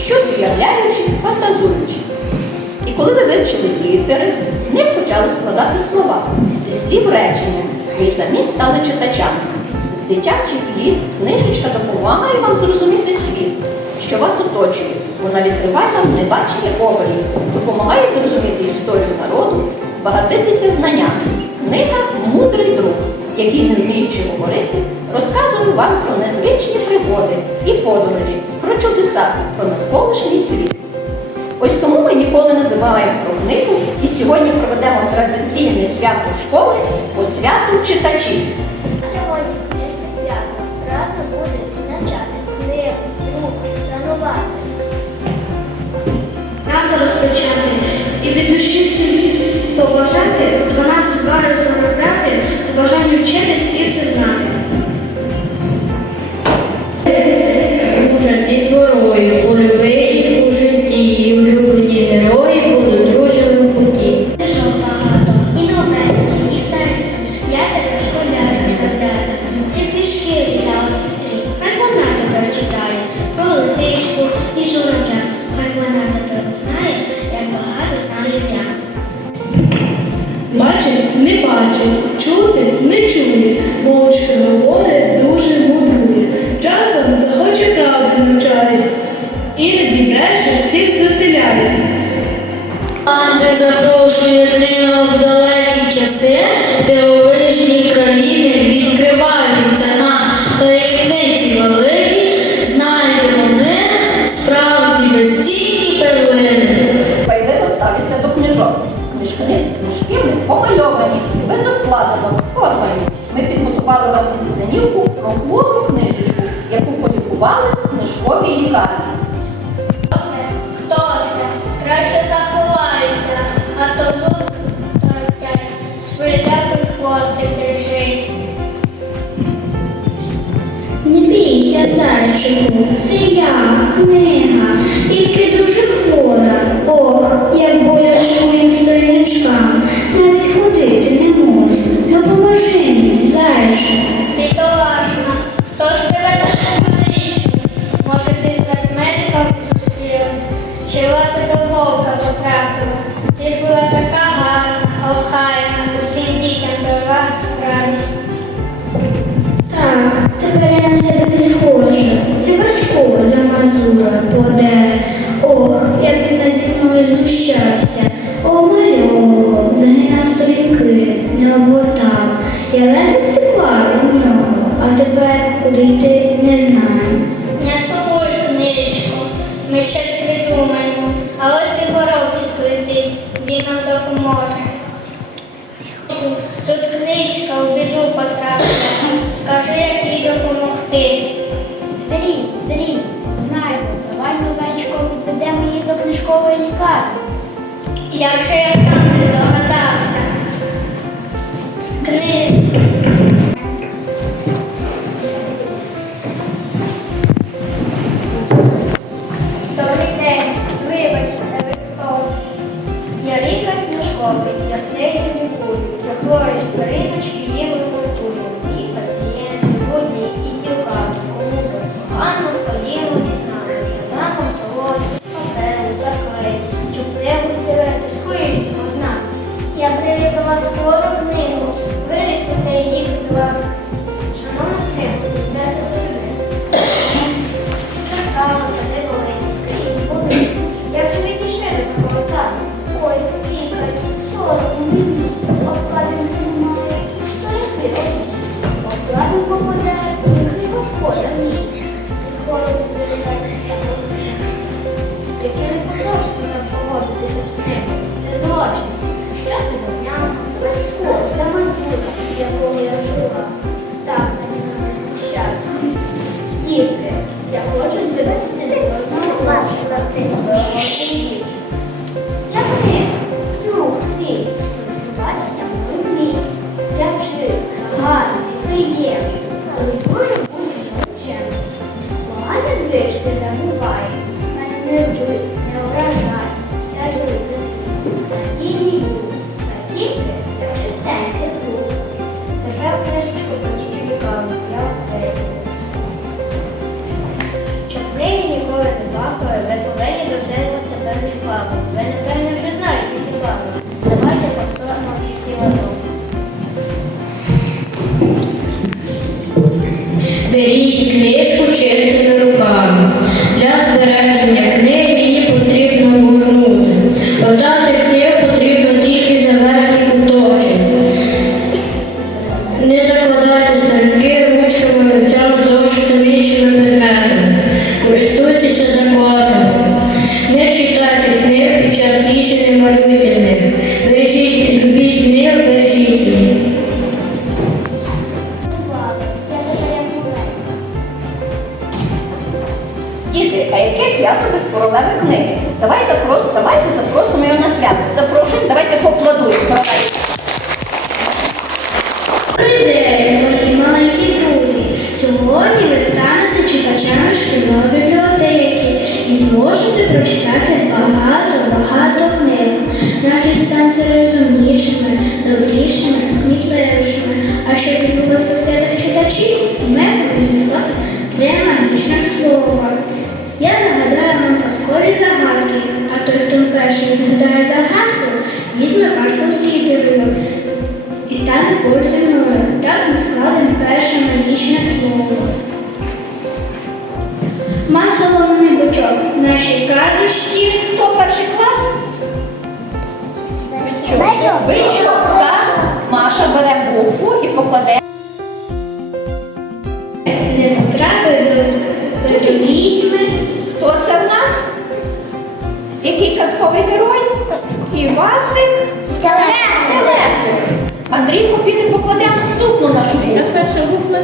щось уявляючи, фантазуючи. І коли ви вивчили літери, з них почали складати слова зі слів речення, ви самі стали читачами. З дитячих літ книжечка допомагає вам зрозуміти світ, що вас оточує. Вона відкриває вам небачені обері, допомагає зрозуміти історію народу, збагатитися знаннями. Книга Мудрий друг, який, не вміючи говорити, розказує вам про незвичні пригоди і подорожі, про чудеса, про навколишній світ. Ось тому ми ніколи не забуваємо про книгу і сьогодні проведемо традиційне свято школи по святу читачів. Сьогодні книжне свято. Разом буде навчати книгу, друг, шанувати. Надо розпочати і від душі всім побажати 12 барів заробляти з бажанням вчитись і все знати. Друже з дітворою, польовий у житті, і улюблені герої будуть дружили в путі. Книжок багато, і новенькі, і старі. Я така школярка завзята. Всі книжки віддала сестрі. Хай вона тепер читає про лисичку і журавля. Хай вона тепер знає, як багато знаю я. Бачить, не бачить, чути, не чує, книгу в далекі часи, де у країни відкриваються нам таємниці великі, знайдемо ми справді безцінні перлини. Пайливо ставиться до книжок. Книжки, книжки них помальовані, безобкладено, формані. Ми підготували вам інсценівку про хвору книжечку, яку полікували в книжковій лікарні. Хто це? Краще заховайся, а то зуб торчать, з прилякою хвостик дрижить. Не бійся, зайчику, це я, книга, тільки дуже хвора. Ох, як боляче моїм сторіночкам. Навіть ходити не можу. Допоможи мені, зайчику. Бідолашна, хто ж тебе так помилічив? Може, ти з ведмедиком зустрілась, чи лапи до вовка потрапила? Ти ж була така гарна, охайна, усім дітям дала радість. Так, тепер я на себе не схожа. Це Васько за мазура поде. Ох, як він наді мною знущався. Омальовував, загинав сторінки, не обгортав. Я ледве втекла від нього, а тепер куди йти не знаю. Він нам допоможе. Тут книжка у біду потрапила. Скажи, як їй допомогти. Цвірі, цвірі, знаємо, давай на зайчиком відведемо її до книжкової лікарні. Як же я сам не здогадався? Кни... лікар як неї не лікую, я хворі сторіночки їм зможете прочитати багато-багато книг, наче станьте розумнішими, добрішими, кмітливішими. А щоб відбулось посвятих читачів, ми повинні скласти три магічних слова. Я нагадаю вам казкові загадки, а той, хто вперше відгадає загадку, візьме карту з літерою і стане поруч зі мною. Так ми складемо перше магічне слово. Масово діточок нашій казочці. Хто перший клас? Бичок. Бичок, так. Маша бере букву і покладе. Не потрапить до педовізьми. Хто це в нас? Який казковий герой? Івасик? Телесик. Андрій Копіни покладе наступну нашу букву.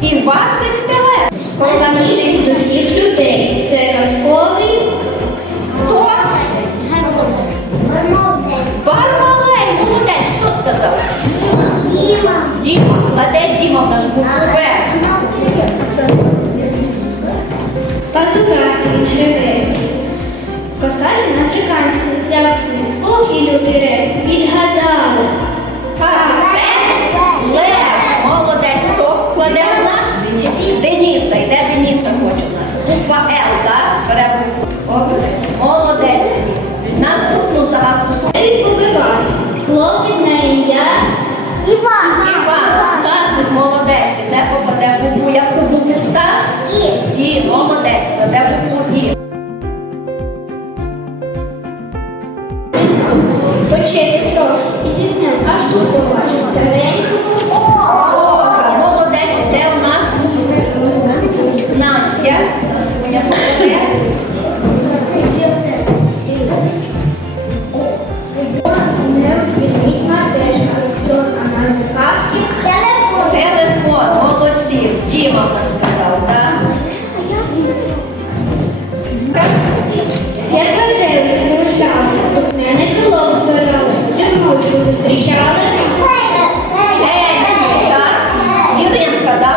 Івасик Телесик. Найважніший з усіх людей це казковий. Хто? Бармалей, молодець, хто сказав? Діма. Діма, а де Діма в нас був? Почекай трошки і зітнем, аж тут побачив старенького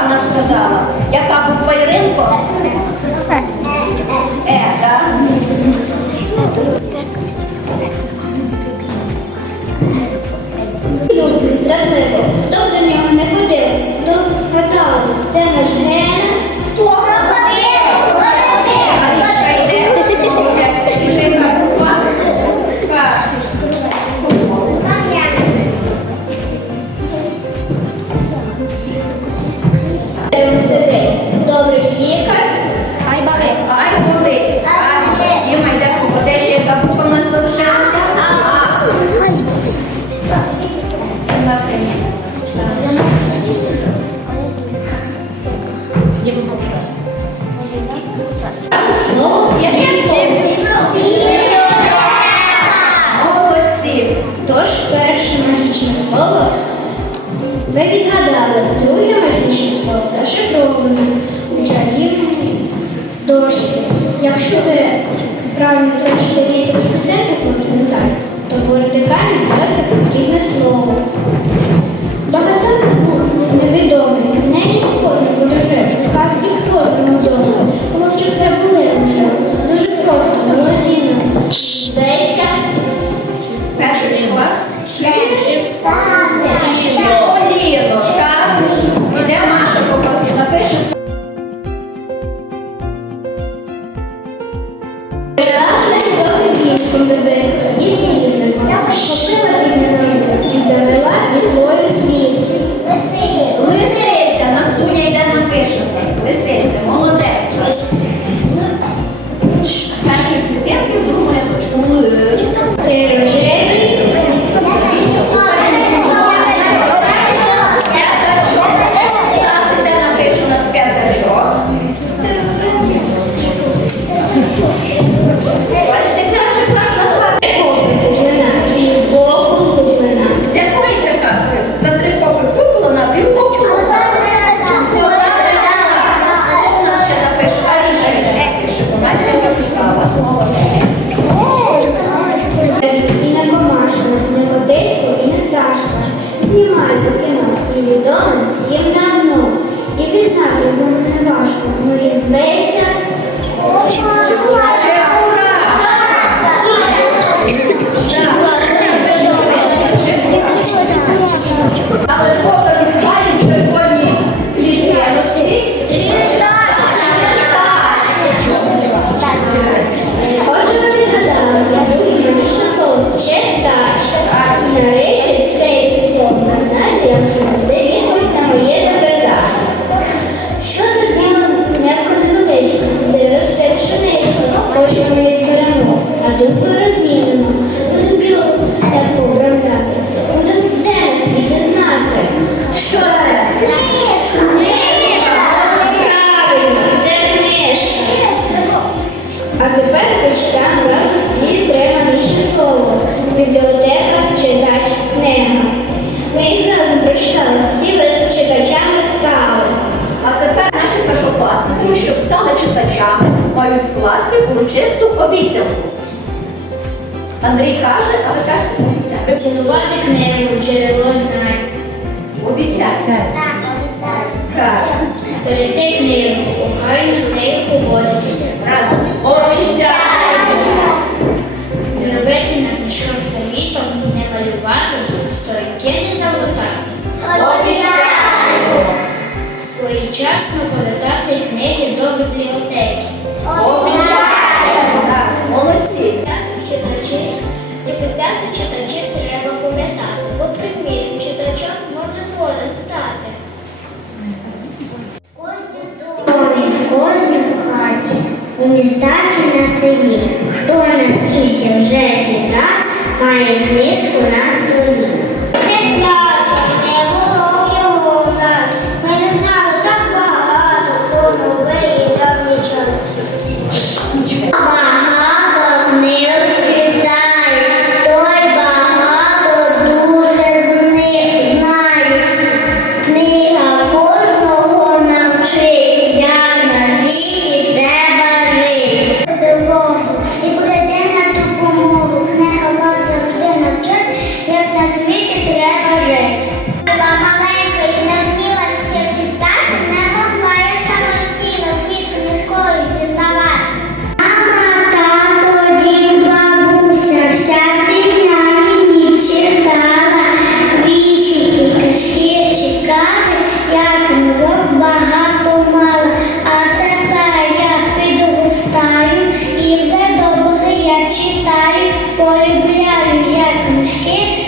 вона сказала, яка урочисту обіцянку. Андрій каже, а ви кажете обіцянку. Цінувати книгу, джерело знає. Обіцяю. Так, обіцяти. Перейти книгу, охайно з нею поводитися. Обіцяти. Не робити на книжках поміток, не малювати, сторінки не залутати. Обіцяю. Своєчасно повертати книги до бібліотеки. Обіцяю. Молодці! Читачі, записати читачі треба пам'ятати, бо приміром читачок можна згодом стати. Кожній домі, в хаті, у містах і на селі. Хто навчився вже читати, має книжку на книжки.